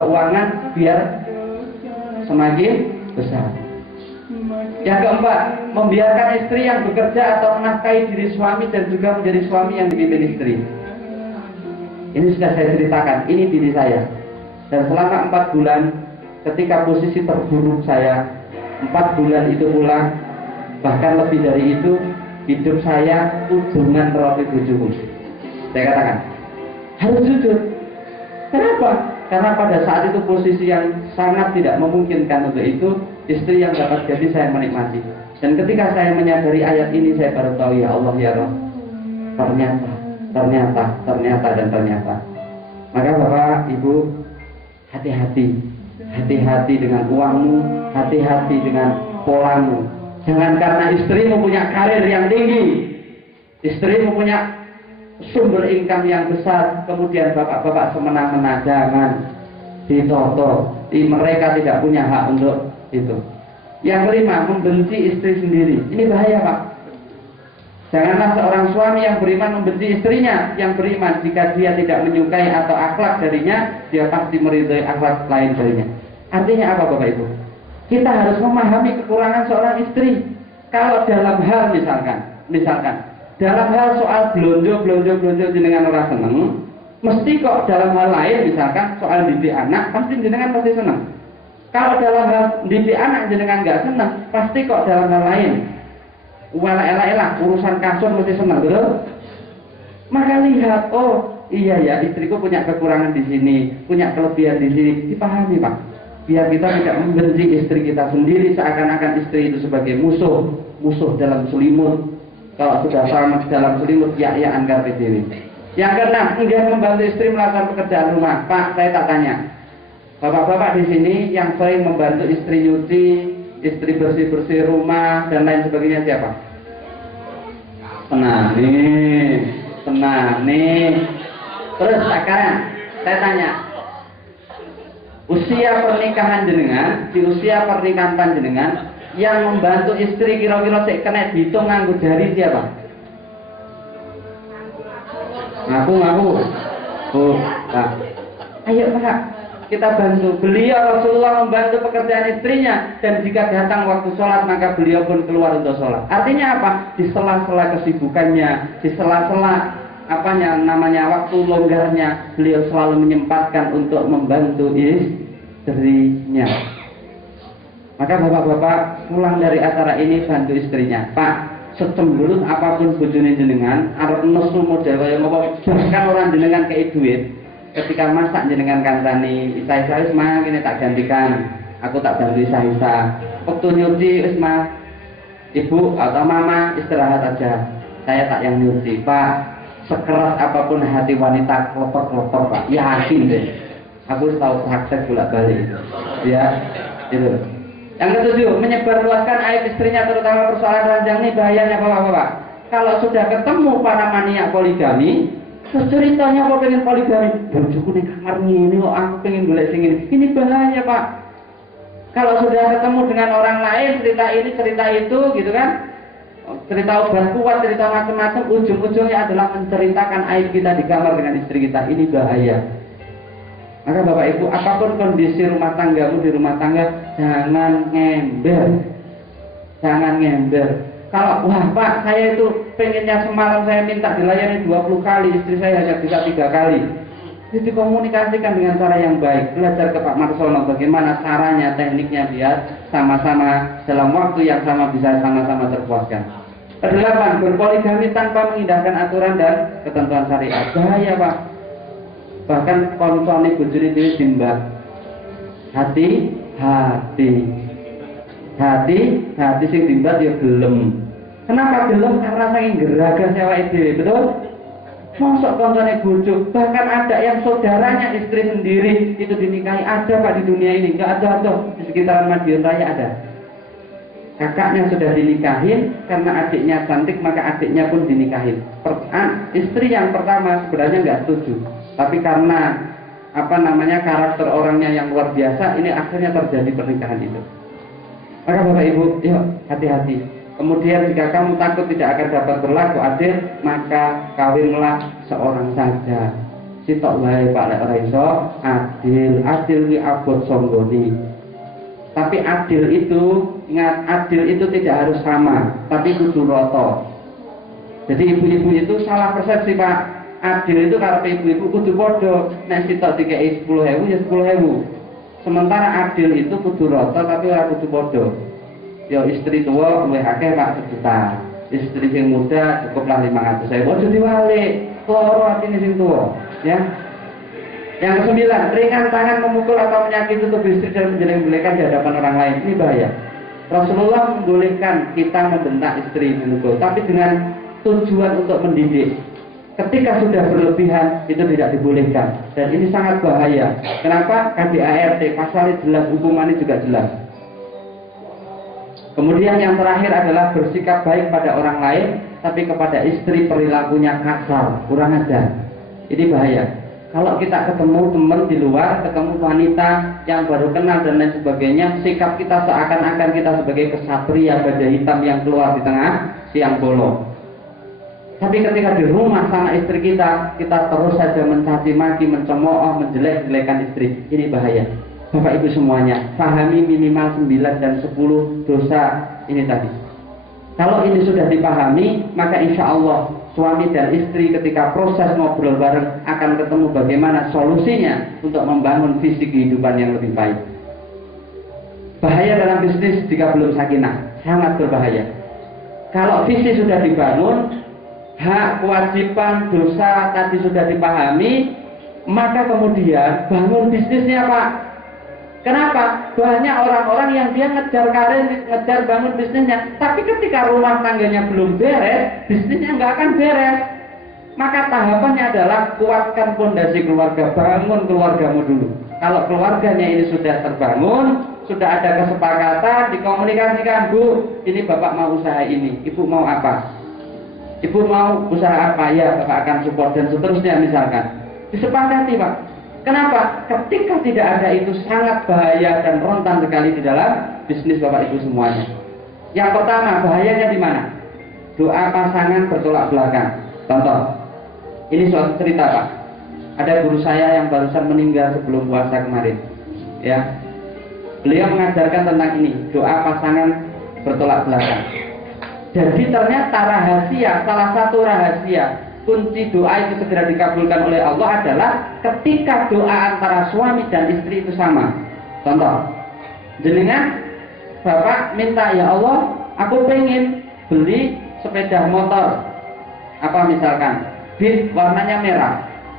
keuangan biar semakin besar. Yang keempat, membiarkan istri yang bekerja atau menafkahi diri suami dan juga menjadi suami yang dipimpin istri. Ini sudah saya ceritakan, ini diri saya. Dan selama 4 bulan, ketika posisi terburuk saya, 4 bulan itu pula, bahkan lebih dari itu, hidup saya ujungan roti bojoku. Saya katakan, harus jujur. Kenapa? Karena pada saat itu posisi yang sangat tidak memungkinkan untuk itu, istri yang dapat jadi saya menikmati. Dan ketika saya menyadari ayat ini, saya baru tahu, ya Allah ya Rabb, ternyata. Maka Bapak Ibu, hati-hati dengan uangmu, hati-hati dengan polamu. Jangan karena istrimu punya karir yang tinggi, istrimu punya sumber income yang besar, kemudian bapak-bapak semena-mena. Jangan ditoto, mereka tidak punya hak untuk itu. Yang kelima, membenci istri sendiri. Ini bahaya Pak. Janganlah seorang suami yang beriman membenci istrinya yang beriman. Jika dia tidak menyukai atau akhlak darinya, dia pasti meridhai akhlak lain darinya. Artinya apa Bapak Ibu? Kita harus memahami kekurangan seorang istri. Kalau dalam hal misalkan dalam hal soal belonjo jenengan orang seneng, mesti kok dalam hal lain misalkan soal didik anak, pasti jenengan pasti seneng. Kalau dalam hal didik anak jenengan nggak seneng, pasti kok dalam hal lain, elah urusan kasur mesti seneng, betul? Maka lihat, oh iya ya, istriku punya kekurangan di sini, punya kelebihan di sini, dipahami Pak. Biar kita tidak membenci istri kita sendiri seakan-akan istri itu sebagai musuh dalam selimut. Kalau sudah sama dalam selimut, ya anggar PDW. Yang keenam, enggan membantu istri melakukan pekerjaan rumah. Pak, saya tak tanya, bapak-bapak di sini yang sering membantu istri nyuci, istri bersih-bersih rumah dan lain sebagainya siapa? Tenang nih. Terus sekarang saya tanya, usia pernikahan jenengan, di usia pernikahan panjenengan, yang membantu istri kira-kira sik kena dihitung nganggo jari siapa? Ngaku. Oh, Pak. Ayo Pak, kita bantu. Beliau Rasulullah membantu pekerjaan istrinya, dan jika datang waktu sholat maka beliau pun keluar untuk sholat. Artinya apa? Di sela-sela kesibukannya, di sela-sela waktu longgarnya, beliau selalu menyempatkan untuk membantu istrinya. Maka bapak-bapak pulang dari acara ini bantu istrinya. Pak, secembulut apapun bojone jenengan, arep nesu model kaya ngopo, bahkan orang jenengan kei duit. Ketika masak jenengan kancani, isa-isa wis mah kene tak gantikan. Aku tak bantu isa-isa. Waktu nyuci wis mah ibu atau mama istirahat aja. Saya tak yang nyuci. Pak, sekeras apapun hati wanita klotor-klotor Pak, yakin deh. Aku tahu praktek bolak-balik. Ya, itu. Yang ketujuh, menyebarluaskan aib istrinya, terutama persoalan ranjang. Ini bahayanya Bapak-bapak. Kalau sudah ketemu para maniak poligami, terus ceritanya kok pengen poligami, bojoku ning kamar ngene kok aku pengen golek sing ngene. Ini bahaya Pak. Kalau sudah ketemu dengan orang lain, cerita ini cerita itu gitu kan, cerita obat kuat, cerita macam-macam, ujung-ujungnya adalah menceritakan aib kita di kamar dengan istri kita. Ini bahaya. Maka Bapak Ibu, apapun kondisi rumah tanggamu di rumah tangga, jangan ngember. Kalau wah Pak, saya itu pengennya semalam saya minta dilayani 20 kali, istri saya hanya bisa 3 kali. Jadi komunikasikan dengan cara yang baik. Belajar ke Pak Marsono bagaimana caranya, tekniknya, biar sama-sama dalam waktu yang sama bisa sama-sama terpuaskan. Kedelapan, berpoligami tanpa mengindahkan aturan dan ketentuan syariat. Bahaya Pak. Bahkan koncone bojone dhewe dimbak. Hati sing dimbak ya gelem. Kenapa gelem? Karena saking geragas awake dhewe, betul? Mosok koncone bojo, bahkan ada yang saudaranya istri sendiri itu dinikahi, ada Pak di dunia ini, enggak ada di sekitaran Madiun Raya ada. Kakaknya sudah dinikahin karena adiknya cantik, maka adiknya pun dinikahin. Istri yang pertama sebenarnya enggak setuju. Tapi karena karakter orangnya yang luar biasa, ini akhirnya terjadi pernikahan itu. Maka Bapak Ibu, yuk hati-hati. Kemudian jika kamu takut tidak akan dapat berlaku adil, maka kawinlah seorang saja. sitok wae Pak lek ora iso adil. Adil ki abot songgoni. Tapi adil itu, ingat, adil itu tidak harus sama, tapi kudu rata. Jadi ibu-ibu itu salah persepsi Pak. Adil itu kalau ibu-ibu kudu padha, nek sitok dikei 10.000 ya 10.000. Sementara adil itu kudu rata tapi ora kudu padha. Ya istri tua luwih akeh Pak 1 juta. Istri sing muda cukuplah 500.000. Ojo diwalik, loro atine sing tua, ya. Yang ke-9, ringan tangan memukul atau menyakiti tubuh istri dan menjelek-jelekan di hadapan orang lain. Ini bahaya. Rasulullah membolehkan kita membentak istri memukul, tapi dengan tujuan untuk mendidik. Ketika sudah berlebihan itu tidak dibolehkan, dan ini sangat bahaya. Kenapa? KDART pasalnya jelas, hukumannya juga jelas. Kemudian yang terakhir adalah bersikap baik pada orang lain, tapi kepada istri perilakunya kasar, kurang ajar. Ini bahaya. Kalau kita ketemu teman di luar, ketemu wanita yang baru kenal dan lain sebagainya, sikap kita seakan-akan kita sebagai kesatria baja hitam yang keluar di tengah siang bolong. Tapi ketika di rumah sama istri kita terus saja mencaci maki, mencemooh, menjelek-jelekan istri. Ini bahaya. Bapak Ibu semuanya, pahami minimal 9 dan 10 dosa ini tadi. Kalau ini sudah dipahami, maka insya Allah suami dan istri ketika proses ngobrol bareng akan ketemu bagaimana solusinya untuk membangun visi kehidupan yang lebih baik. Bahaya dalam bisnis jika belum sakinah, sangat berbahaya. Kalau visi sudah dibangun, hak, kewajiban, dosa tadi sudah dipahami, maka kemudian bangun bisnisnya Pak. Kenapa? Banyak orang-orang yang dia ngejar karir, ngejar bangun bisnisnya, tapi ketika rumah tangganya belum beres, bisnisnya nggak akan beres. Maka tahapannya adalah kuatkan fondasi keluarga, bangun keluargamu dulu. Kalau keluarganya ini sudah terbangun, sudah ada kesepakatan, dikomunikasikan, Bu, ini Bapak mau usaha ini, Ibu mau apa? Ibu mau usaha apa? Ya, Bapak akan support dan seterusnya misalkan. Disepakati Pak. Kenapa? Ketika tidak ada itu sangat bahaya dan rentan sekali di dalam bisnis Bapak Ibu semuanya. Yang pertama, bahayanya di mana? Doa pasangan bertolak belakang. Contoh, ini suatu cerita Pak. Ada guru saya yang barusan meninggal sebelum puasa kemarin. Ya, beliau mengajarkan tentang ini, doa pasangan bertolak belakang. Jadi ternyata rahasia, salah satu rahasia kunci doa itu segera dikabulkan oleh Allah adalah ketika doa antara suami dan istri itu sama. Contoh, jenengan Bapak minta, ya Allah, aku pengen beli sepeda motor, apa misalkan, Beat warnanya merah.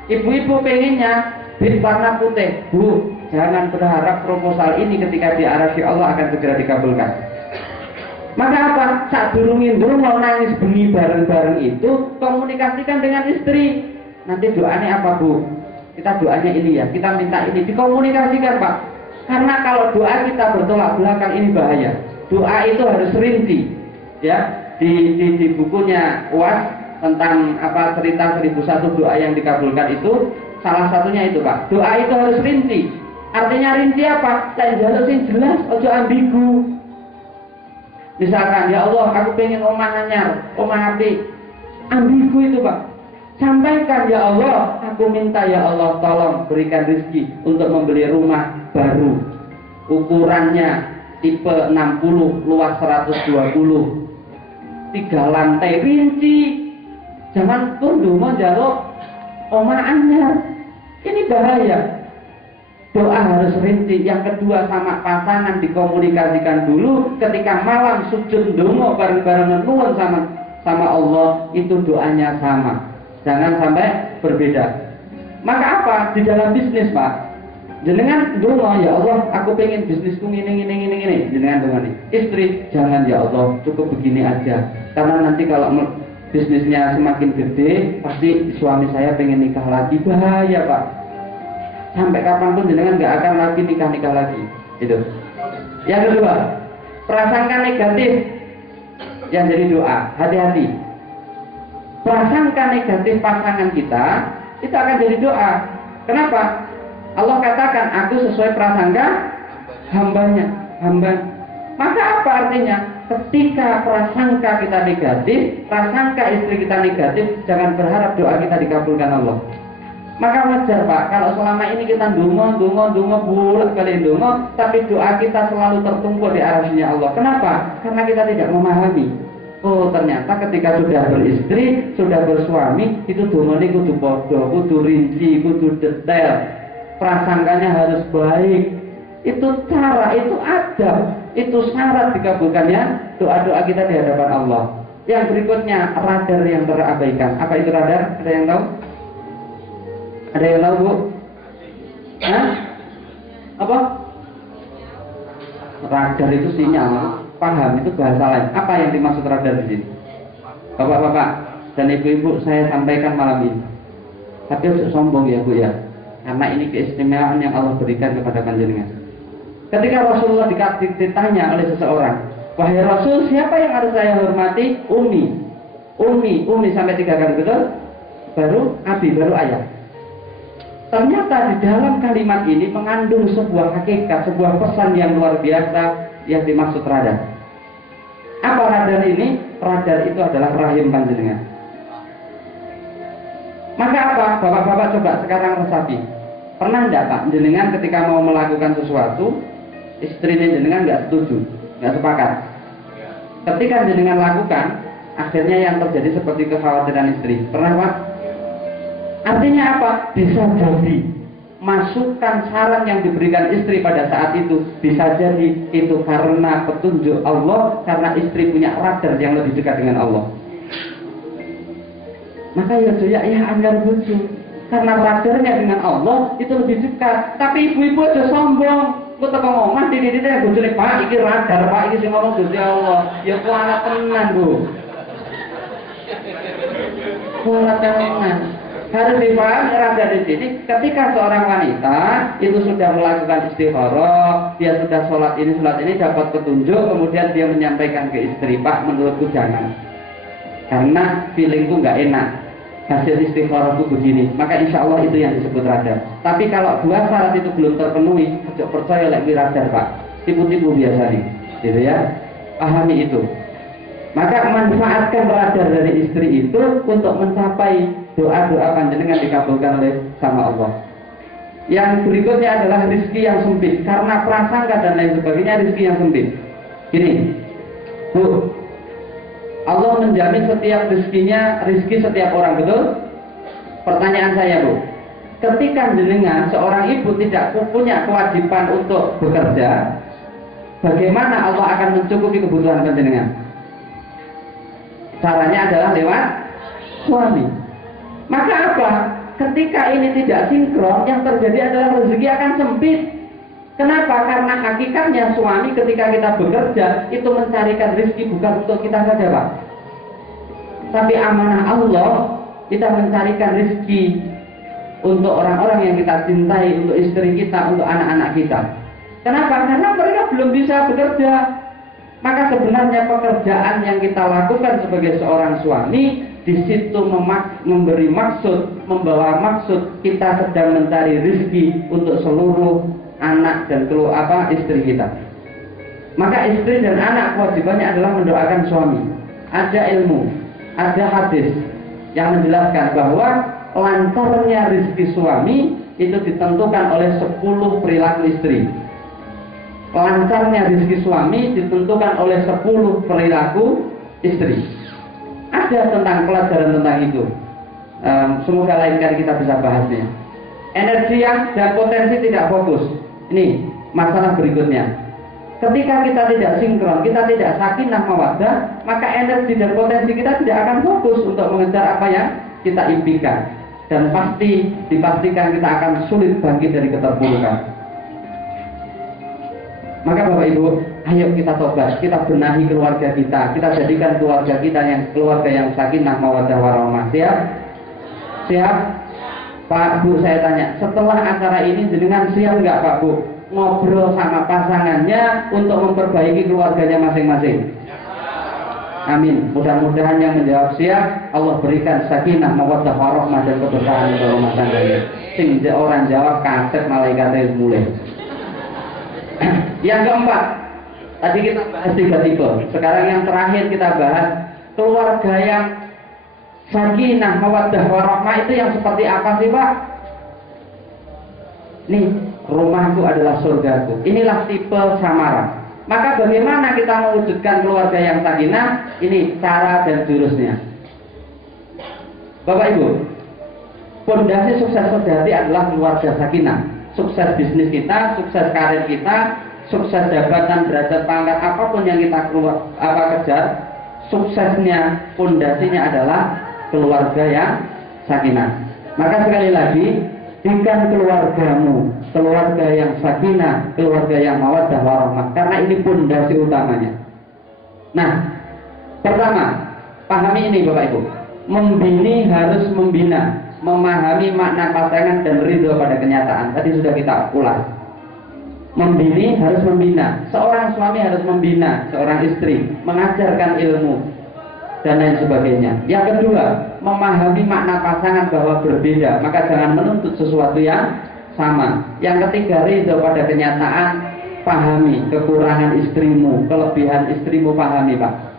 Ibu-ibu pengennya Beat warna putih. Bu, jangan berharap proposal ini ketika diarahi Allah akan segera dikabulkan. Maka apa? Saat durungin dulu mau nangis bengi bareng-bareng itu, komunikasikan dengan istri. Nanti doanya apa Bu? Kita doanya ini ya, kita minta ini, dikomunikasikan Pak. Karena kalau doa kita bertolak belakang ini bahaya. Doa itu harus rinci. Ya, di bukunya UAS tentang apa cerita 1001 doa yang dikabulkan itu, salah satunya itu Pak. Doa itu harus rinci. Artinya rinci apa? Saya harus jelas, ojo ambigu. Misalkan, ya Allah, aku pengen omah anyar, omah api. Ambigu itu Pak. Sampaikan, ya Allah, aku minta ya Allah, tolong berikan rezeki untuk membeli rumah baru. Ukurannya tipe 60, luas 120. 3 lantai, rinci. Jangan kundu mau jaluk omah anyar. Ini bahaya. Doa harus rinci. Yang kedua, sama pasangan dikomunikasikan dulu. Ketika malam sujud ndonga bareng-bareng nuwun sama Allah, itu doanya sama. Jangan sampai berbeda. Maka apa? Di dalam bisnis Pak, jenengan ndonga, ya Allah, aku pengen bisnisku ini. Jenengan ndonga nih. Istri, jangan ya Allah, cukup begini aja. Karena nanti kalau bisnisnya semakin gede, pasti suami saya pengen nikah lagi. Bahaya Pak. Sampai kapanpun jenengan nggak akan lagi nikah lagi. Itu. Yang kedua, prasangka negatif yang jadi doa. Hati-hati. Prasangka negatif pasangan kita itu akan jadi doa. Kenapa? Allah katakan, aku sesuai prasangka hambanya. Maka apa artinya? Ketika prasangka kita negatif, prasangka istri kita negatif, jangan berharap doa kita dikabulkan Allah. Maka wajar Pak, kalau selama ini kita dungo bulat kali dungo, tapi doa kita selalu tertumpu di arasnya Allah. Kenapa? Karena kita tidak memahami. Oh ternyata ketika sudah beristri, sudah bersuami, itu dungo ini kudu bodoh, kudu rinci, kudu detail. Prasangkanya harus baik. Itu cara, itu adab, itu syarat dikabulkannya doa-doa kita di hadapan Allah. Yang berikutnya, radar yang terabaikan. Apa itu radar? Ada yang tahu? Ada yang tahu Bu? Hah? Apa? Radar itu sinyal. Paham, itu bahasa lain. Apa yang dimaksud radar di sini? Bapak-bapak dan ibu-ibu saya sampaikan malam ini. Tapi harus sombong ya Bu ya. Karena ini keistimewaan yang Allah berikan kepada panjenengan. Ketika Rasulullah ditanya oleh seseorang, wahai Rasul, siapa yang harus saya hormati? Umi sampai 3 kali, betul? Baru abi, baru ayah. Ternyata di dalam kalimat ini mengandung sebuah hakikat, sebuah pesan yang luar biasa yang dimaksud radar. Apa radar ini? Radar itu adalah rahim panjenengan. Maka apa? Bapak-bapak coba sekarang resapi. Pernah enggak Pak, jenengan ketika mau melakukan sesuatu, istrinya jenengan nggak setuju, nggak sepakat. Ketika jenengan lakukan, akhirnya yang terjadi seperti kekhawatiran istri. Pernah Pak? Artinya apa? Bisa jadi masukan saran yang diberikan istri pada saat itu bisa jadi itu karena petunjuk Allah, karena istri punya radar yang lebih dekat dengan Allah. Maka ya anggar bucu, karena radarnya dengan Allah itu lebih dekat. Tapi ibu-ibu aja sombong. Kok teko ngomong titik-titik bojone Pak iki radar Pak iki sing ngomong Gusti Allah. Ya kualat tenan Bu. Kualat tenan. Harus dipahami radar di sini. Ketika seorang wanita itu sudah melakukan istikharah, dia sudah sholat ini dapat petunjuk, kemudian dia menyampaikan ke istri, Pak menurutku jangan. Karena feelingku nggak enak. Hasil istikharahku begini, maka insya Allah itu yang disebut radar. Tapi kalau 2 syarat itu belum terpenuhi, ojo percaya lagi radar Pak, tipu-tipu biasa nih, gitu ya. Pahami itu. Maka manfaatkan radar dari istri itu untuk mencapai doa-doa panjenengan dikabulkan oleh sama Allah. Yang berikutnya adalah rezeki yang sempit, karena prasangka dan lain sebagainya rezeki yang sempit. Gini, Bu. Allah menjamin setiap rezeki setiap orang, betul? Pertanyaan saya Bu, ketika jenengan seorang ibu tidak punya kewajiban untuk bekerja, bagaimana Allah akan mencukupi kebutuhan panjenengan? Caranya adalah lewat suami. Maka apa? Ketika ini tidak sinkron, yang terjadi adalah rezeki akan sempit. Kenapa? Karena hakikatnya suami ketika kita bekerja itu mencarikan rezeki bukan untuk kita saja Pak, tapi amanah Allah, kita mencarikan rezeki untuk orang-orang yang kita cintai, untuk istri kita, untuk anak-anak kita. Kenapa? Karena mereka belum bisa bekerja. Maka sebenarnya pekerjaan yang kita lakukan sebagai seorang suami di situ memberi maksud, membawa maksud kita sedang mencari rezeki untuk seluruh anak dan istri kita. Maka istri dan anak kewajibannya adalah mendoakan suami. Ada ilmu, ada hadis yang menjelaskan bahwa lancarnya rezeki suami itu ditentukan oleh 10 perilaku istri. Lancarnya rezeki suami ditentukan oleh 10 perilaku istri. Ada tentang pelajaran tentang itu. Semoga lain kali kita bisa bahasnya. Energi yang dan potensi tidak fokus. Ini masalah berikutnya. Ketika kita tidak sinkron, kita tidak sakinah mawaddah, maka energi dan potensi kita tidak akan fokus untuk mengejar apa yang kita impikan. Dan pasti dipastikan kita akan sulit bangkit dari keterpurukan. Maka Bapak Ibu, ayo kita tobat, kita benahi keluarga kita jadikan keluarga kita yang keluarga yang sakinah mawaddah warahmah. Siap? Siap? Pak Bu, saya tanya, setelah acara ini jenengan siap nggak Pak Bu ngobrol sama pasangannya untuk memperbaiki keluarganya masing-masing? Amin. Mudah-mudahan yang menjawab siap, Allah berikan sakinah mawaddah warahmah dan keberkahan untuk rumah tangganya. Sing orang jawab kaset malaikatnya mulai. Yang keempat, tadi kita bahas 3 tipe. Sekarang yang terakhir kita bahas keluarga yang sakinah mawaddah warahmah itu yang seperti apa sih Pak? nih rumahku adalah surgaku. Inilah tipe samaran. Maka bagaimana kita mewujudkan keluarga yang sakinah? Ini cara dan jurusnya. Bapak Ibu, fondasi sukses sejati adalah keluarga sakinah. Sukses bisnis kita, sukses karir kita, sukses jabatan, derajat, pangkat, apapun yang kita kejar, suksesnya, fondasinya adalah keluarga yang sakinah. Maka sekali lagi, jadikan keluargamu keluarga yang sakinah, keluarga yang mawaddah warahmah, karena ini fondasi utamanya. Nah, pertama, pahami ini Bapak Ibu. Membini harus membina, memahami makna pasangan dan ridho pada kenyataan. Tadi sudah kita ulas. Membini harus membina. Seorang suami harus membina seorang istri, mengajarkan ilmu dan lain sebagainya. Yang kedua, memahami makna pasangan bahwa berbeda, maka jangan menuntut sesuatu yang sama. Yang ketiga, ridho pada kenyataan, pahami kekurangan istrimu, kelebihan istrimu, pahami Pak.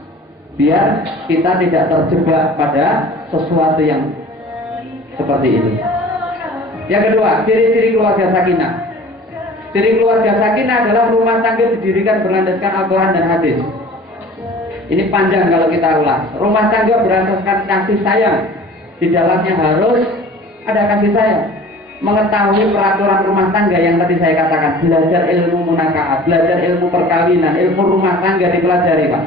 Biar kita tidak terjebak pada sesuatu yang seperti itu. Yang kedua, ciri-ciri keluarga sakinah. Ciri keluarga sakinah adalah rumah tangga didirikan berlandaskan Al-Quran dan hadis. Ini panjang kalau kita ulas. Rumah tangga berlandaskan kasih sayang. Di dalamnya harus ada kasih sayang. Mengetahui peraturan rumah tangga yang tadi saya katakan. Belajar ilmu munakaah, belajar ilmu perkawinan, ilmu rumah tangga dipelajari Pak.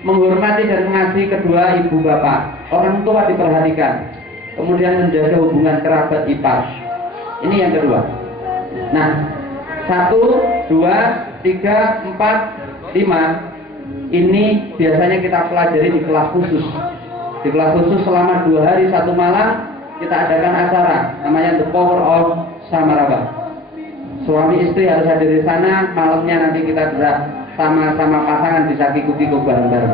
Menghormati dan mengasihi kedua ibu bapak, orang tua diperhatikan, kemudian menjaga hubungan kerabat ipar. Ini yang kedua. Nah, 1, 2, 3, 4, 5 ini biasanya kita pelajari di kelas khusus. Di kelas khusus selama 2 hari 1 malam kita adakan acara namanya The Power of Samaraba. Suami istri harus hadir di sana. Malamnya nanti kita bisa sama-sama pasangan bisa kikuk-kikuk bareng-bareng.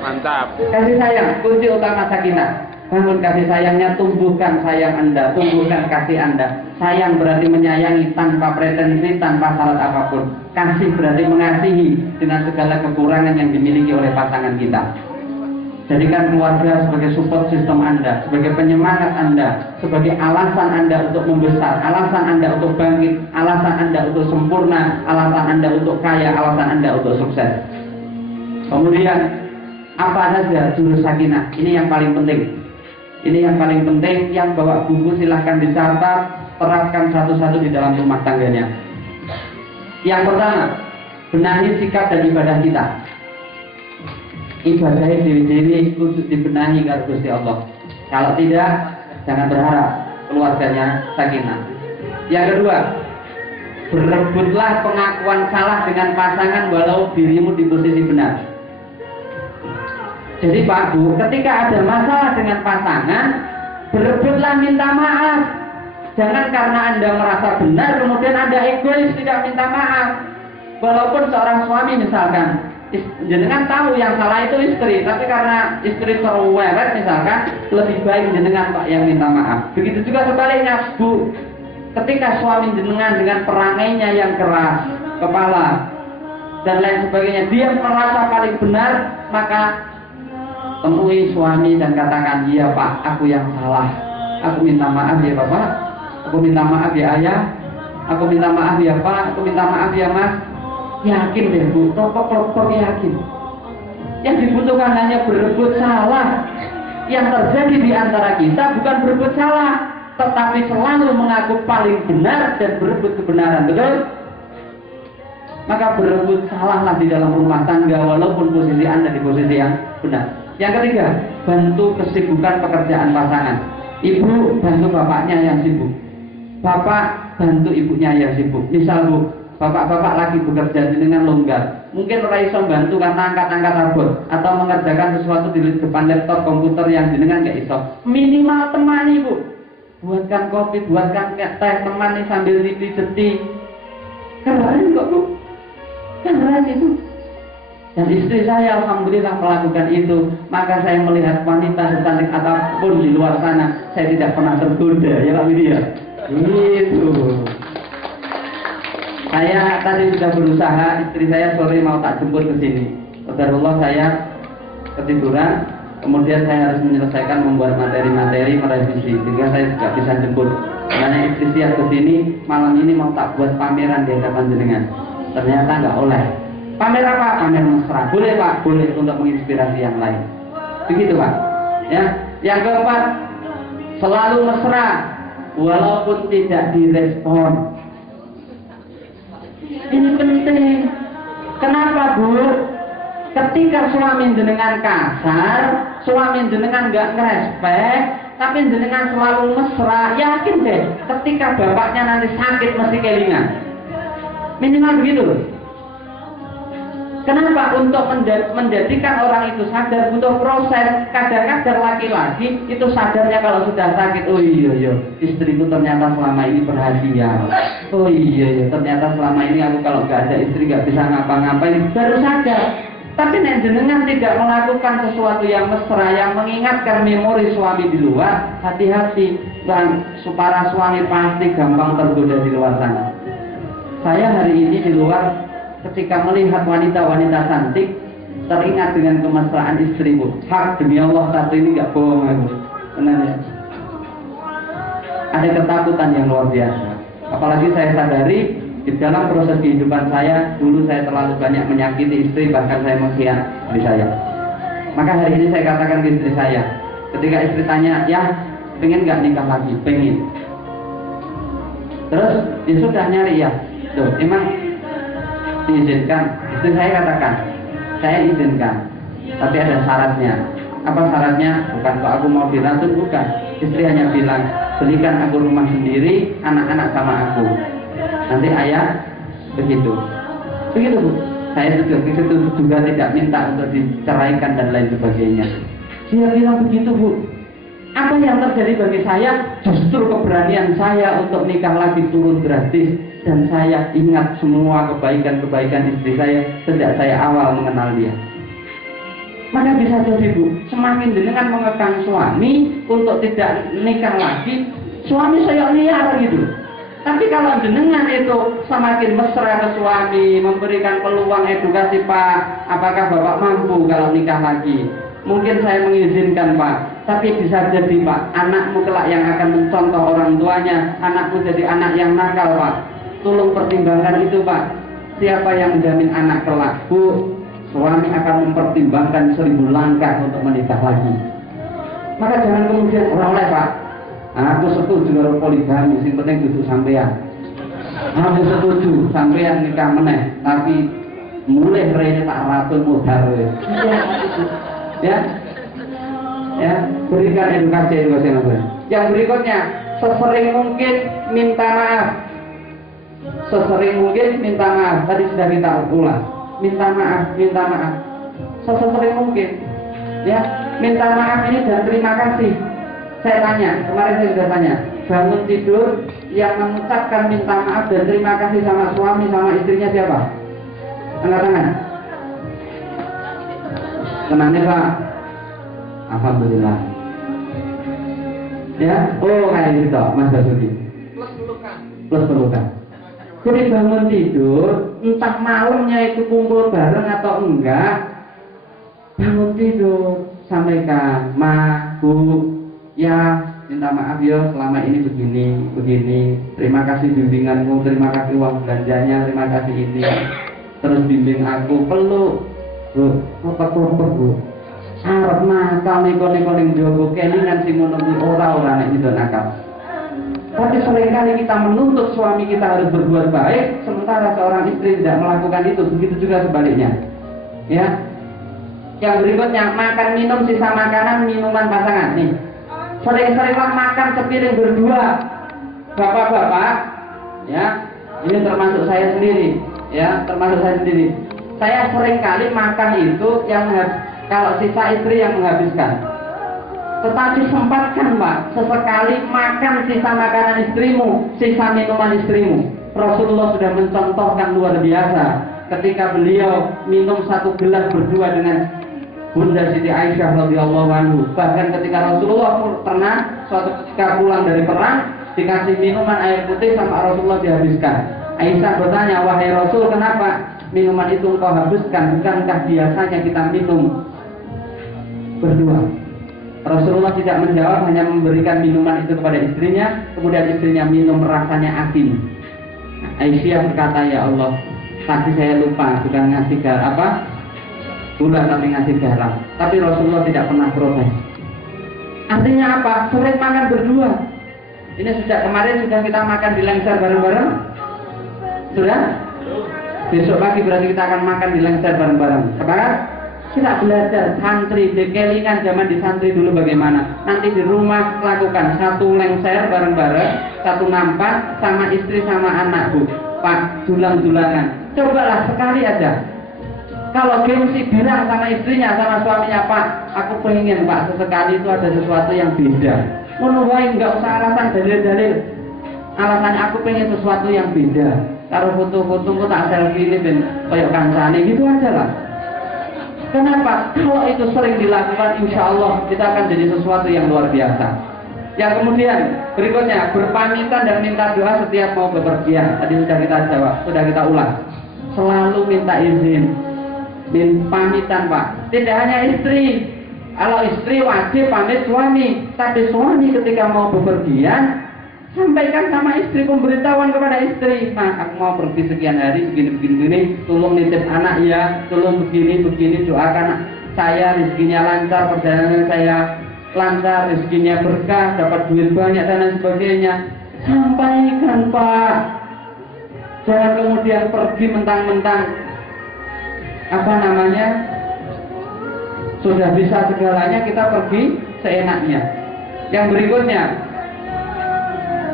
Mantap. Kasih sayang, kunci utama sakinah. Bangun kasih sayangnya, tumbuhkan sayang Anda, tumbuhkan kasih Anda. Sayang berarti menyayangi tanpa pretensi, tanpa syarat apapun. Kasih berarti mengasihi dengan segala kekurangan yang dimiliki oleh pasangan kita. Jadikan keluarga sebagai support system Anda, sebagai penyemangat Anda, sebagai alasan Anda untuk membesar, alasan Anda untuk bangkit, alasan Anda untuk sempurna, alasan Anda untuk kaya, alasan Anda untuk sukses. Kemudian, apa saja jurus sakinah? Ini yang paling penting. Ini yang paling penting, yang bawa buku silahkan dicatat, terapkan satu-satu di dalam rumah tangganya. Yang pertama, benahi sikap dan ibadah kita. Ibadahnya diri-diri untuk dibenahi karo Gusti Allah. Kalau tidak, jangan berharap keluarganya sakinah. Yang kedua, berebutlah pengakuan salah dengan pasangan walau dirimu di posisi benar. Jadi Pak Bu, ketika ada masalah dengan pasangan, berebutlah minta maaf. Jangan karena Anda merasa benar kemudian Anda egois tidak minta maaf. Walaupun seorang suami misalkan, jenengan tahu yang salah itu istri, tapi karena istri terweret misalkan, lebih baik jenengan Pak yang minta maaf. Begitu juga sebaliknya Bu, ketika suami jenengan dengan perangainya yang keras kepala dan lain sebagainya, dia merasa paling benar, maka temui suami dan katakan, iya Pak, aku yang salah, aku minta maaf ya Bapak, aku minta maaf ya Ayah, aku minta maaf ya Pak, aku minta maaf ya Mas. Yakin deh Bu, pokok yakin. Yang dibutuhkan hanya berebut salah. Yang terjadi di antara kita bukan berebut salah, tetapi selalu mengaku paling benar dan berebut kebenaran, betul? Maka berebut salahlah di dalam rumah tangga walaupun posisi Anda di posisi yang benar. Yang ketiga, bantu kesibukan pekerjaan pasangan. Ibu bantu bapaknya yang sibuk, bapak bantu ibunya yang sibuk. Misal Bu, bapak-bapak lagi bekerja dengan longgar, mungkin ora iso bantu karena angkat-angkat rabot atau mengerjakan sesuatu di depan laptop komputer yang jenengan gak iso. Minimal temani Bu, buatkan kopi, buatkan teh, temani sambil dipijeti. Keren kok Bu, keren itu. Dan istri saya alhamdulillah melakukan itu. Maka saya melihat wanita secantik apapun di luar sana, saya tidak pernah tergoda, ya Pak Widya. Itu. Saya tadi sudah berusaha, istri saya sore mau tak jemput ke sini. Qadarullah saya ketiduran, Kemudian saya harus menyelesaikan membuat materi-materi merevisi sehingga saya tidak bisa jemput. Karena istri siap ke sini malam ini mau tak buat pameran di hadapan jenengan. Ternyata nggak oleh. Pamer apa? Pamer mesra. Boleh Pak, boleh untuk menginspirasi yang lain. Begitu Pak. Ya. Yang keempat, selalu mesra walaupun tidak direspon. Ini penting. Kenapa Bu? Ketika suami jenengan kasar, suami jenengan nggak ngerespek, tapi jenengan selalu mesra, yakin deh, ketika bapaknya nanti sakit mesti kelingan. Minimal begitu. Kenapa? Untuk menjadikan orang itu sadar butuh proses. Kadang-kadang laki-laki itu sadarnya kalau sudah sakit. Oh iya, istriku ternyata selama ini perhatian. Oh iya, ternyata selama ini aku kalau nggak ada istri nggak bisa ngapa-ngapain. Baru sadar. Tapi nek jenengan tidak melakukan sesuatu yang mesra, yang mengingatkan memori suami di luar, hati-hati, dan para suami pasti gampang tergoda di luar sana. Saya hari ini di luar, ketika melihat wanita-wanita cantik, teringat dengan kemesraan istrimu. Hak demi Allah, satu ini gak bohong aku. Benar ya? Ada ketakutan yang luar biasa. Apalagi saya sadari, di dalam proses kehidupan saya, dulu saya terlalu banyak menyakiti istri, bahkan saya mengkhianati istri saya. Maka hari ini saya katakan ke istri saya, ketika istri tanya, ya pengen gak nikah lagi? Pengen. Terus, ya sudah nyari ya. Tuh, emang diizinkan? Istri saya katakan, saya izinkan, tapi ada syaratnya. Apa syaratnya? Bukan kok aku mau dirantun, bukan. Istri hanya bilang, belikan aku rumah sendiri, anak-anak sama aku. Nanti ayah begitu Bu. Saya juga tidak minta untuk diceraikan dan lain sebagainya. Dia bilang begitu Bu. Apa yang terjadi bagi saya? Justru keberanian saya untuk nikah lagi turun drastis. Dan saya ingat semua kebaikan-kebaikan istri saya sejak saya awal mengenal dia. Maka bisa jadi Bu, semakin dengan mengekang suami untuk tidak nikah lagi, suami saya liar gitu. Tapi kalau jenengan itu semakin mesra ke suami, memberikan peluang edukasi, Pak, apakah Bapak mampu kalau nikah lagi? Mungkin saya mengizinkan Pak, tapi bisa jadi Pak, anakmu kelak yang akan mencontoh orang tuanya, anakmu jadi anak yang nakal Pak. Tolong pertimbangkan itu Pak. Siapa yang menjamin anak kelak? Bu, suami akan mempertimbangkan 1000 langkah untuk menikah lagi. Maka jangan kemudian oleh Pak, aku setuju karo poligami, sing penting duduk sampean. Aku setuju sampean nikah meneh, tapi mulai rene tak ratun modal. Ya. Ya, berikan edukasi. Yang berikutnya, sesering mungkin minta maaf. Sesering mungkin minta maaf. Tadi sudah kita ulang. Minta maaf. Sesering mungkin. Ya, minta maaf ini dan terima kasih. Saya tanya, kemarin saya sudah tanya, bangun tidur yang mengucapkan minta maaf dan terima kasih sama suami sama istrinya siapa? Angkat tangan. Tenangnya Pak. Alhamdulillah. Ya, oh kayak gitu Mas Basuki. Plus pelukan. Jadi bangun tidur, entah malamnya itu kumpul bareng atau enggak, bangun tidur sampaikan, Ma, Bu, ya minta maaf ya selama ini begini. Terima kasih bimbinganmu, terima kasih uang belanjanya, terima kasih ini. Terus bimbing aku, peluk, Bu, apa Bu? Arep nakal neko-neko ning jowo kelingan sing ngono kuwi ora nek itu nakal. Tapi seringkali kita menuntut suami kita harus berbuat baik, sementara seorang istri tidak melakukan itu. Begitu juga sebaliknya. Ya. Yang berikutnya, makan minum sisa makanan minuman pasangan. Nih, sering-seringlah makan sepiring berdua, bapak-bapak. Ya, ini termasuk saya sendiri. Ya, termasuk saya sendiri. Saya seringkali makan itu yang kalau sisa istri yang menghabiskan. Tetapi sempatkan Pak, sesekali makan sisa makanan istrimu, sisa minuman istrimu. Rasulullah sudah mencontohkan luar biasa ketika beliau minum 1 gelas berdua dengan Bunda Siti Aisyah radhiyallahu anhu. Bahkan ketika Rasulullah pernah suatu ketika pulang dari perang dikasih minuman air putih sama Rasulullah dihabiskan. Aisyah bertanya, wahai Rasul, kenapa minuman itu engkau habiskan? Bukankah biasanya kita minum berdua. Rasulullah tidak menjawab, hanya memberikan minuman itu kepada istrinya, kemudian istrinya minum rasanya asin. Aisyah berkata, ya Allah, tadi saya lupa bukan ngasih gula tapi ngasih garam. Tapi Rasulullah tidak pernah protes. Artinya apa? Sering makan berdua. Ini sejak kemarin sudah kita makan di Lengser bareng-bareng. Sudah? Besok pagi berarti kita akan makan di Lengser bareng-bareng. Sepakat? Kita belajar santri, dekelingan zaman di santri dulu bagaimana. Nanti di rumah lakukan satu lengser bareng-bareng, satu nampak sama istri sama anak, Bu. Pak, dulang-dulangan. Cobalah sekali aja. Kalau gengsi bilang sama istrinya, sama suaminya, Pak, aku pengen Pak, sesekali itu ada sesuatu yang beda. Menuai nggak usah alasan dalil-dalil. Alasannya aku pengen sesuatu yang beda. Kalau foto-foto tak selfie ini ben kayak kancane gitu aja lah. Kenapa? Kalau itu sering dilakukan, insya Allah kita akan jadi sesuatu yang luar biasa. Yang kemudian berikutnya berpamitan dan minta doa setiap mau bepergian. Tadi sudah kita jawab, sudah kita ulang. Selalu minta izin, pamitan Pak. Tidak hanya istri. Kalau istri wajib pamit suami, tapi suami ketika mau bepergian sampaikan sama istri, pemberitahuan kepada istri, Mak, aku mau pergi sekian hari, begini, tolong nitip anak ya, tolong begini, doakan saya rezekinya lancar, perjalanan saya lancar, rezekinya berkah, dapat duit banyak dan lain sebagainya. Sampaikan Pak. Jangan kemudian pergi mentang-mentang sudah bisa segalanya kita pergi seenaknya. Yang berikutnya,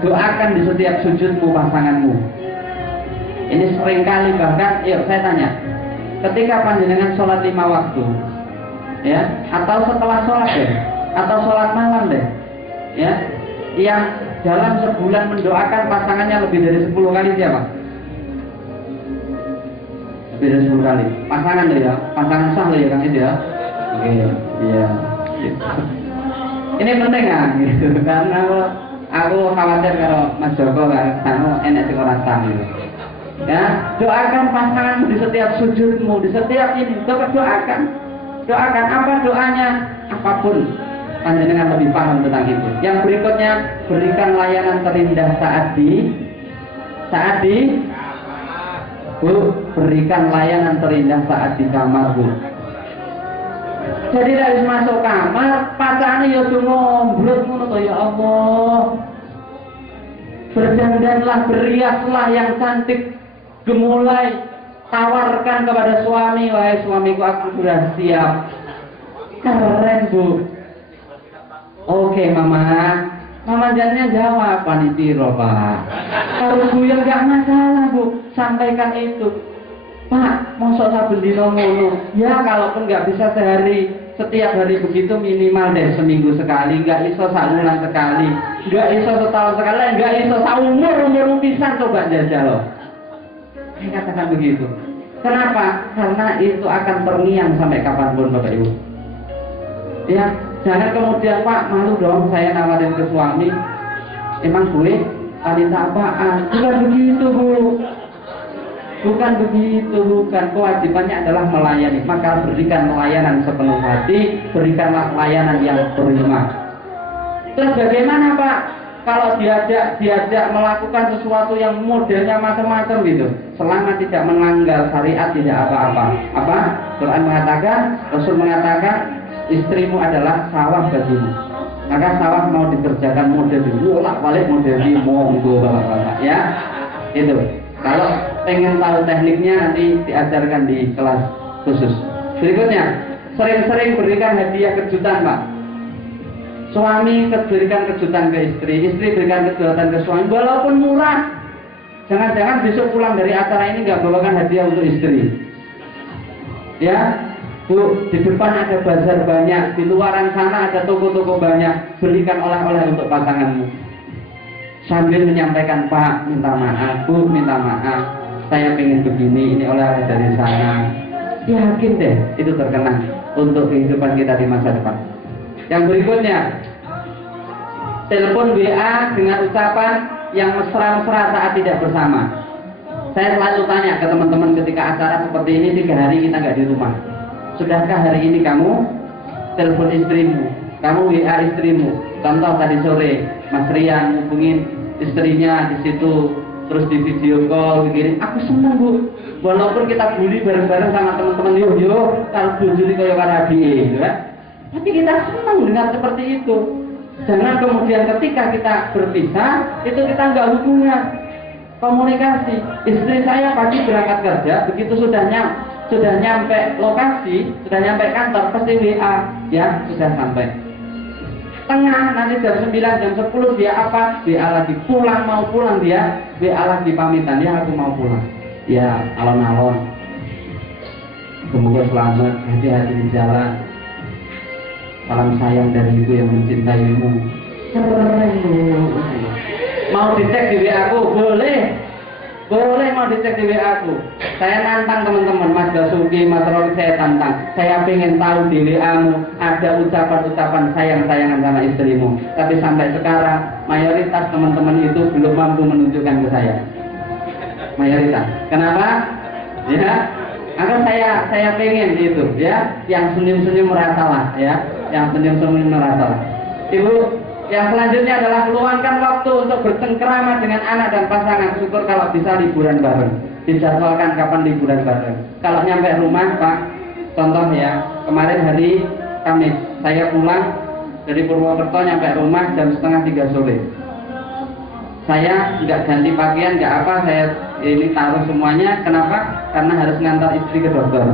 doakan di setiap sujudmu pasanganmu. Ini seringkali bahkan, saya tanya, ketika panjenengan sholat 5 waktu, ya, atau setelah sholat deh, atau sholat malam deh, ya, yang dalam sebulan mendoakan pasangannya lebih dari 10 kali siapa? Lebih dari 10 kali. Pasangan deh ya, pasangan sah loh ya Kang Edi ya. Oke, iya. Ini penting kan, gitu, karena aku khawatir kalau Mas Joko kan enak sing ora sah gitu. Ya, doakan pasangan di setiap sujudmu, di setiap ini, doakan. Doakan apa doanya? Apapun. Panjenengan lebih paham tentang itu. Yang berikutnya, berikan layanan terindah Bu, berikan layanan terindah saat di kamar, Bu. Jadi dari masuk kamar, pacarnya ya ngomblot ngono to, ya Allah. Berdandanlah, beriaslah yang cantik, gemulai, tawarkan kepada suami, wahai suamiku, aku sudah siap. Keren, Bu. Oke, Mama. Mama jangan jawab, panitiro, Pak. Kalau guyon gak masalah, Bu. Sampaikan itu. Pak, mosok saben dina ngono. Ya, kalaupun nggak bisa setiap hari begitu, minimal deh seminggu sekali. Nggak iso sabulan sekali, nggak iso setahun sekali, nggak iso seumur pisan, coba jajal loh. Saya katakan begitu. Kenapa? Karena itu akan terngiang sampai kapanpun, Bapak Ibu. Ya, jangan kemudian, Pak, malu dong saya nawarin ke suami. Emang boleh? Wanita apaan? Bukan begitu, Bu. Bukan begitu, bukan. Kewajibannya adalah melayani. Maka berikan pelayanan sepenuh hati, berikanlah pelayanan yang prima. Terus bagaimana, Pak? Kalau diajak melakukan sesuatu yang modelnya macam-macam gitu, selama tidak melanggar syariat, tidak apa-apa. Apa? Quran mengatakan, Rasul mengatakan, istrimu adalah sawah bagimu. Maka sawah mau dikerjakan model dulu, balik model di monggo, bapak-bapak, ya. Itu. Kalau pengen tahu tekniknya nanti diajarkan di kelas khusus. Berikutnya, sering-sering berikan hadiah kejutan, Pak. Suami berikan kejutan ke istri berikan kejutan ke suami, walaupun murah. Jangan-jangan besok pulang dari acara ini nggak bawakan hadiah untuk istri. Ya, Bu, di depan ada bazar banyak, di luaran sana ada toko-toko banyak, belikan oleh-oleh untuk pasanganmu. Sambil menyampaikan, Pak, minta maaf, Bu, minta maaf, saya pengen begini, ini oleh-oleh dari sana. Yakin deh, itu terkenang untuk kehidupan kita di masa depan. Yang berikutnya, telepon WA dengan ucapan yang mesra-mesra saat tidak bersama. Saya selalu tanya ke teman-teman ketika acara seperti ini, 3 hari kita nggak di rumah. Sudahkah hari ini kamu telepon istrimu, kamu WA istrimu. Contoh tadi sore Mas Rian hubungin istrinya di situ, terus di video call begini, aku seneng Bu. Walaupun kita bully bareng-bareng sama teman-teman, yo kalau bujuni kayak karabi, ya. Tapi kita senang dengar seperti itu. Jangan kemudian ketika kita berpisah, itu kita nggak hubungan, komunikasi. Istri saya pagi berangkat kerja, begitu sudah nyampe lokasi, sudah nyampe kantor, pasti WA, ya sudah sampai. Tengah nanti jam 9, jam 10 dia apa? WA lagi, pulang mau pulang dia, WA lagi pamitan, ya aku mau pulang. Ya alon-alon, semoga selamat, hati-hati di jalan. Salam sayang dari ibu yang mencintaimu. Mau dicek di WA aku? Boleh mau dicek di WA aku. Saya nantang teman-teman, Mas Basuki, Mas Roy, saya tantang. Saya pengen tahu di WA-mu ada ucapan-ucapan sayang-sayangan sama istrimu. Tapi sampai sekarang mayoritas teman-teman itu belum mampu menunjukkan ke saya. Mayoritas. Kenapa? Ya, akan saya pengen itu, ya, yang senyum-senyum merasalah, ya, yang senyum-senyum merasalah. Ibu, yang selanjutnya adalah luangkan waktu untuk bercengkerama dengan anak dan pasangan. Syukur kalau bisa liburan bareng. Dijadwalkan kapan liburan bareng. Kalau nyampe rumah, Pak, contoh ya, kemarin hari Kamis saya pulang dari Purwokerto, nyampe rumah jam 2:30 sore. Saya nggak ganti pakaian, nggak apa, saya ini taruh semuanya. Kenapa? Karena harus ngantar istri ke dokter.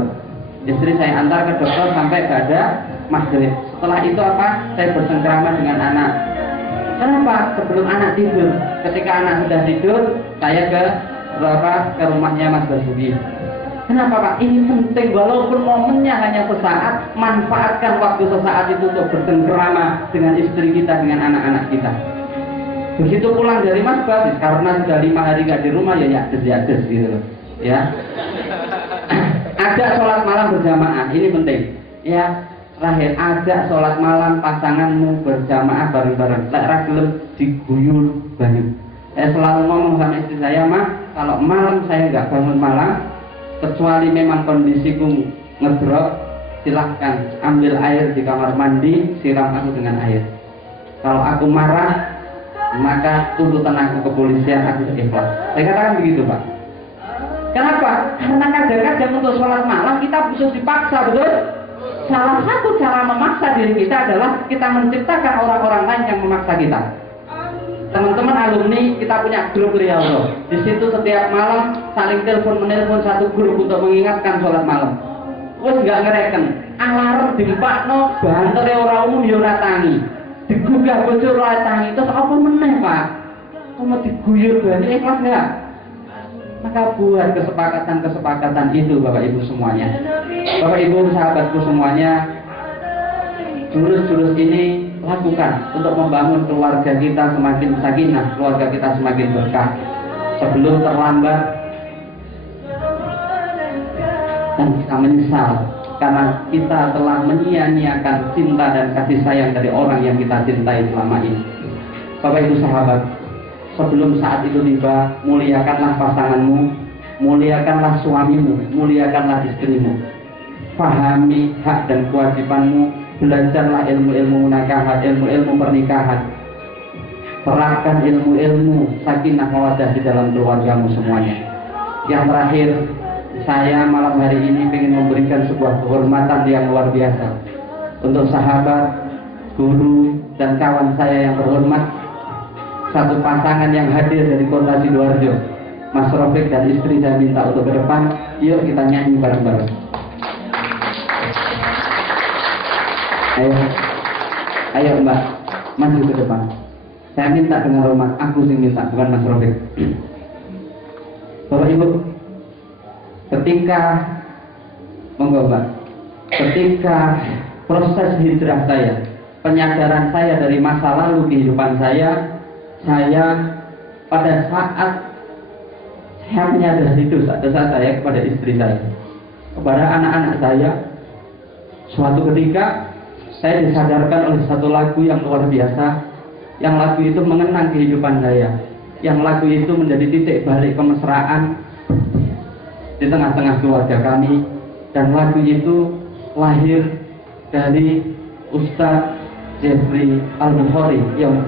Istri saya antar ke dokter sampai ada maghrib. Setelah itu apa? Saya bersengkrama dengan anak. Kenapa? Sebelum anak tidur. Ketika anak sudah tidur, saya ke rumahnya Mas Basuki. Kenapa Pak? Ini penting, walaupun momennya hanya sesaat, manfaatkan waktu sesaat itu untuk bersengkrama dengan istri kita, dengan anak-anak kita. Begitu pulang dari Mas Basuki, karena sudah 5 hari nggak di rumah, ya gitu loh. Ya. Ajak sholat malam berjamaah, ini penting. Ya, terakhir, ajak sholat malam pasanganmu berjamaah bareng-bareng. Lek ra gelem diguyur banyu. Saya selalu ngomong sama istri saya, Mah, kalau malam saya nggak bangun malam, kecuali memang kondisiku ngedrop, silahkan ambil air di kamar mandi, siram aku dengan air. Kalau aku marah, maka tuntutan aku ke polisian, aku ikhlas. Saya katakan begitu, Pak. Kenapa? Karena kadang-kadang untuk sholat malam kita bisa dipaksa, betul? Salah satu cara memaksa diri kita adalah kita menciptakan orang-orang lain yang memaksa kita. Teman-teman alumni, kita punya grup Riyadhah. Di situ setiap malam saling menelpon satu grup untuk mengingatkan sholat malam. Wes nggak ngereken, alarm dimpakno, bantere ora umum ya ora tangi. Digugah bocor ora tangi, terus apa meneh, Pak? Kamu diguyur banyu ikhlas enggak? Maka buat kesepakatan itu Bapak Ibu semuanya. Bapak Ibu sahabatku semuanya, jurus-jurus ini lakukan untuk membangun keluarga kita semakin sakinah, keluarga kita semakin berkah sebelum terlambat dan kita menyesal karena kita telah menyia-nyiakan cinta dan kasih sayang dari orang yang kita cintai selama ini. Bapak Ibu sahabat, sebelum saat itu tiba, muliakanlah pasanganmu, muliakanlah suamimu, muliakanlah istrimu. Pahami hak dan kewajibanmu, belajarlah ilmu-ilmu nikahan, ilmu-ilmu pernikahan. Terapkan ilmu-ilmu sakinah mawaddah di dalam keluargamu semuanya. Yang terakhir, saya malam hari ini ingin memberikan sebuah kehormatan yang luar biasa untuk sahabat, guru, dan kawan saya yang terhormat. Satu pasangan yang hadir dari kota Sidoarjo, Mas Rofik dan istri, saya minta untuk ke depan. Yuk kita nyanyi bareng-bareng. Ayo Mbak, maju ke depan. Saya minta dengan hormat, aku sih minta, bukan Mas Rofik. Bapak Ibu, ketika monggo Mbak, ketika proses hijrah saya, penyadaran saya dari masa lalu kehidupan saya pada saat saya menyadari dosa-dosa saya kepada istri saya, kepada anak-anak saya, suatu ketika saya disadarkan oleh satu lagu yang luar biasa, yang lagu itu mengenang kehidupan saya, yang lagu itu menjadi titik balik kemesraan di tengah-tengah keluarga kami, dan lagu itu lahir dari Ustadz Jeffrey Al-Bukhari yang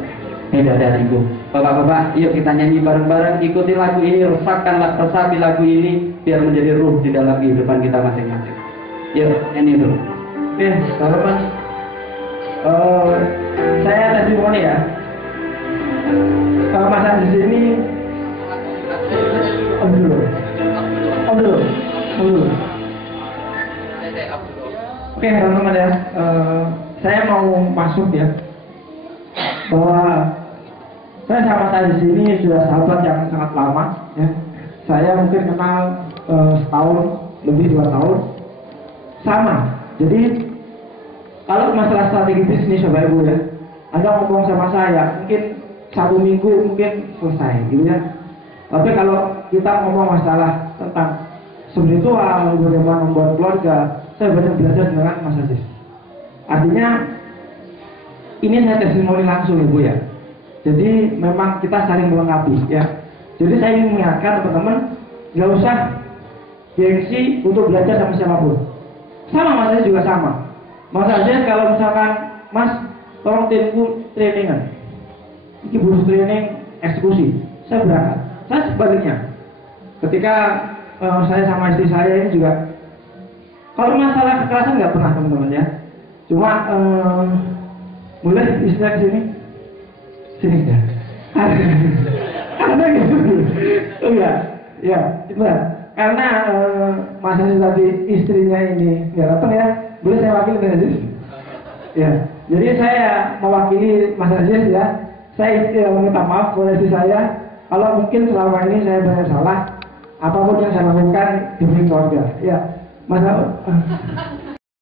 beda dariku. Bapak-bapak, yuk kita nyanyi bareng-bareng, ikuti lagu ini, resapi lagu ini biar menjadi ruh di dalam kehidupan kita masing-masing. Yuk, nyanyi dulu. Oke, kalau Mas, saya testimoni ya. Mas di sini, Om dulu. Oke, teman-teman ya, saya mau masuk ya, bahwa saya sama saya di sini sudah sahabat yang sangat lama ya. Saya mungkin kenal setahun lebih 2 tahun. Sama. Jadi kalau masalah strategi bisnis Bapak Ibu ya, Anda ngomong sama saya mungkin 1 minggu mungkin selesai gitu ya. Tapi kalau kita ngomong masalah tentang spiritual, bagaimana membuat keluarga, saya banyak belajar dengan Mas Aziz. Artinya ini saya testimoni langsung Ibu ya. Jadi memang kita saling melengkapi ya. Jadi saya ingin mengingatkan teman-teman, nggak usah gengsi untuk belajar sama siapapun. Sama Mas Aziz juga sama. Mas Aziz kalau misalkan Mas tolong timku trainingan, ini butuh training eksekusi, saya berangkat. Saya sebaliknya, ketika saya sama istri saya ini juga, kalau masalah kekerasan nggak pernah teman-teman ya. Cuma mulai istilah sini ya. Karena gitu, oh ya, benar. Karena masa tadi istrinya ini nggak datang ya, boleh saya wakili Mas Aziz? Ya, jadi saya mewakili Mas Aziz ya. Saya minta maaf kepada istri saya kalau mungkin selama ini saya banyak salah, apapun yang saya lakukan demi keluarga. Ya, Mas